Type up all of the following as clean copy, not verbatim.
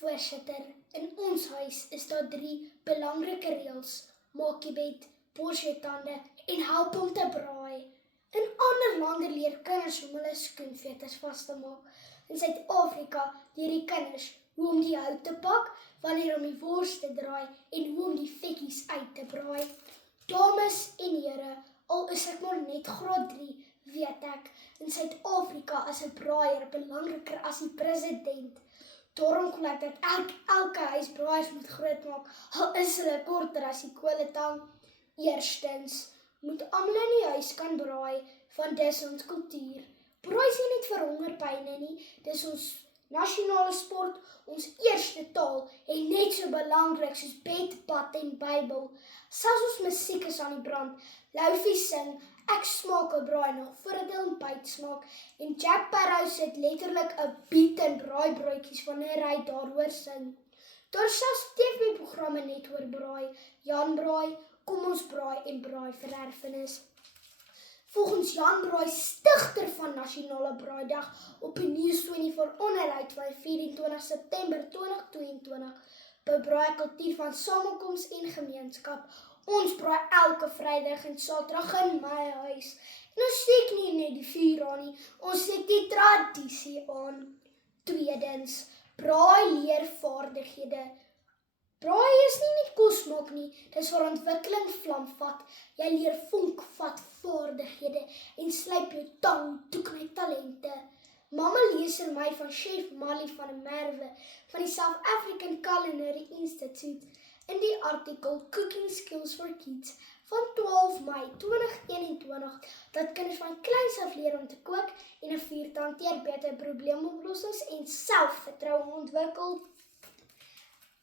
Voorsitter, in ons huis is daar 3 belangrike reëls: maak die bed, bors jou tande en help om te braai. In ander lande leer kinders om hulle skoenveters vas te maak. In Suid-Afrika leer die kinders hoe om die hout te pak, wanneer om die wors te draai en hoe om die vetjies uit te braai. Dames en here, al is ek maar net graad 3, weet ek, in Suid-Afrika is 'n braaier belangriker as die president. Daarom glo ek dat elke huis braaiers moet groot maak, al is hulle korter as die koletang. Eerstens, moet almal in die huis kan braai, want dis ons kultuur. Braai is nie net vir hongerpyne nie, dis ons nasionale sport, ons eerste taal en net so belangrik soos bed, bad en Bybel. Selfs ons musiek is aan die brand. Loufie sing, ek smaak 'n braai nog voordat hy ontbyt smaak, en Jack Sparrow sit letterlik 'n beat in braaibroodjies wanneer hy daaroor sing. Daar is selfs TV-programme net oor braai, Jan Braai, Kom ons braai en Braai vir Erfenis. Volgens Jan Braai, stigter van Nasionale Braaidag, op die News24 onderhoud van 24 September 2022, bebraai kultuur van samekoms en gemeenskap. Ons braai elke Vrydag en Saterdag in my huis. En ons steek nie net die vuur aan nie, ons steek die tradisie aan. Tweedens, braai leer vaardighede. Braai is nie net kos maak nie, dis waar ontwikkeling vlam vat. Jy leer vonk vat vaardighede en slyp jou tang toe knyp talente. Mamma lees vir my van Chef Mali van der Merwe van die South African Culinary Institute in die artikel Cooking Skills for Kids van 12 Mei 2021 dat kinders van kleins af leer om te kook en 'n vuur te hanteer, beter probleemoplossings en selfvertroue ontwikkel.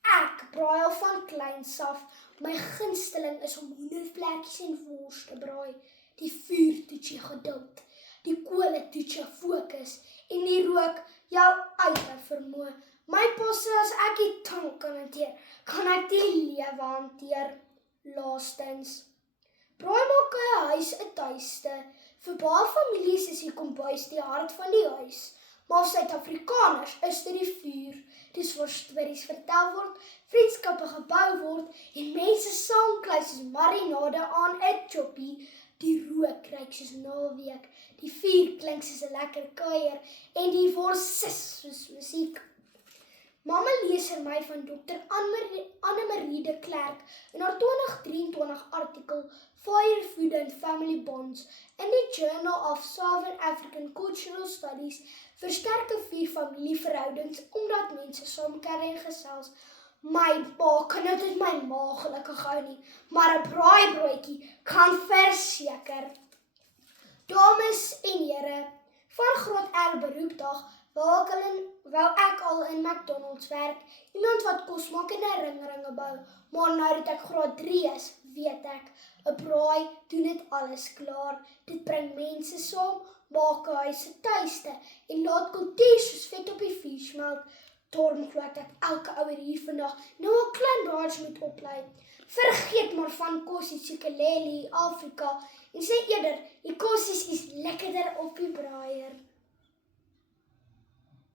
Ek braai al van kleins af. My gunsteling is om hoendervlekkies en wors te braai. Die vuur toets jou geduld, die kole toets jou fokus en die rook jou eie vermoë. My pa sê as ek die tang kan hanteer, kan ek die lewe hanteer. Laastens, braai maak 'n huis 'n tuiste. Vir baie families is die kombuis die hart van die huis. Maar Suid-Afrikaners is dit die vuur. Dis waar stories vertel word, vriendskappe gebou word en mense saamklei soos marinade aan 'n choppie. Die rook ruik soos naweek, die vuur klink soos 'n lekker kuier en die wors sis soos musiek. Mamma lees vir my van Dr. Anne-Marie de Klerk in haar 2023 artikel Fire, Food and Family Bonds in die Journal of Southern African Cultural Studies versterk 'n vuur familieverhoudings omdat mense saam kuier en gesels. My pa kan dit met my ma gelukkig hou nie, maar 'n braaibroodjie kan verseker. Dames en here, van graad R beroepdag wou ek al in McDonald's werk, iemand wat kos maak en 'n ringe bou, maar nou dat ek graad 3 is, weet ek, 'n braai doen dit alles klaar. Dit bring mense saam, maak 'n huis 'n tuiste en laat kultuur soos vet op die vuur smelt. Daarom glo ek dat elke ouer hier vandag nou 'n klein braaiers moet oplei. Vergeet maar van kossies ukulele Afrika en sê eerder, die kossies is lekkerder op die braaier.